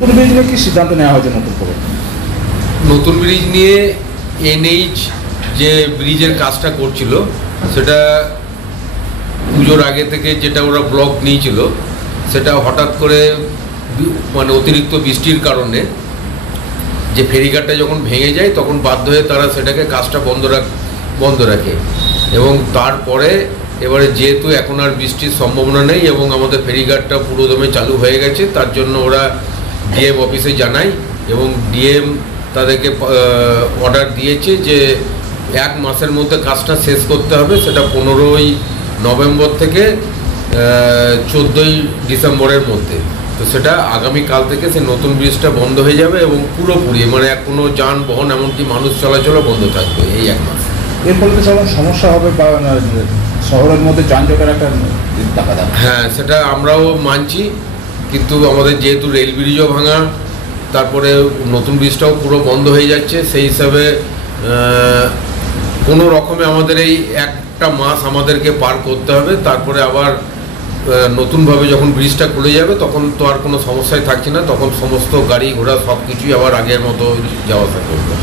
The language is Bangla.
নতুন ব্রিজ নিয়ে কি সিদ্ধান্ত নেওয়া হয়েছে নতুন করে? নতুন ব্রিজ নিয়ে এনএইচ যে ব্রিজের কাজটা করছিল সেটা পুজোর আগে থেকে যেটা ওরা ব্লক নিয়েছিল সেটা হঠাৎ করে মানে অতিরিক্ত বৃষ্টির কারণে যে ফেরিঘাটটা যখন ভেঙে যায় তখন বাধ্য হয়ে তারা সেটাকে কাজটা বন্ধ রাখে এবং তারপরে এবারে যেহেতু এখন আর বৃষ্টির সম্ভাবনা নেই এবং আমাদের ফেরিঘাটটা পুরোদমে চালু হয়ে গেছে, তার জন্য ওরা ডিএম অফিসে জানায় এবং ডিএম তাদেরকে অর্ডার দিয়েছে যে 1 মাসের মধ্যে কাজটা শেষ করতে হবে। সেটা 15ই নভেম্বর থেকে 14ই ডিসেম্বরের মধ্যে। তো সেটা আগামীকাল থেকে সে নতুন ব্রিজটা বন্ধ হয়ে যাবে এবং পুরোপুরি মানে কোনো যানবাহন এমনকি মানুষ চলাচলও বন্ধ থাকবে এই 1 মাস। এর ফলে তো যেমন সমস্যা হবে বা শহরের মধ্যে যানজটের একটা দেখা যাবে। হ্যাঁ, সেটা আমরাও মানছি, কিন্তু আমাদের যেহেতু রেল ব্রিজও ভাঙা, তারপরে নতুন ব্রিজটাও পুরো বন্ধ হয়ে যাচ্ছে, সেই হিসাবে কোনো রকমে আমাদের এই 1টা মাস আমাদেরকে পার করতে হবে। তারপরে আবার নতুনভাবে যখন ব্রিজটা খুলে যাবে তখন তো আর কোনো সমস্যাই থাকছে না, তখন সমস্ত গাড়ি ঘোড়া সব কিছুই আবার আগের মতো যাওয়া আসা করবে।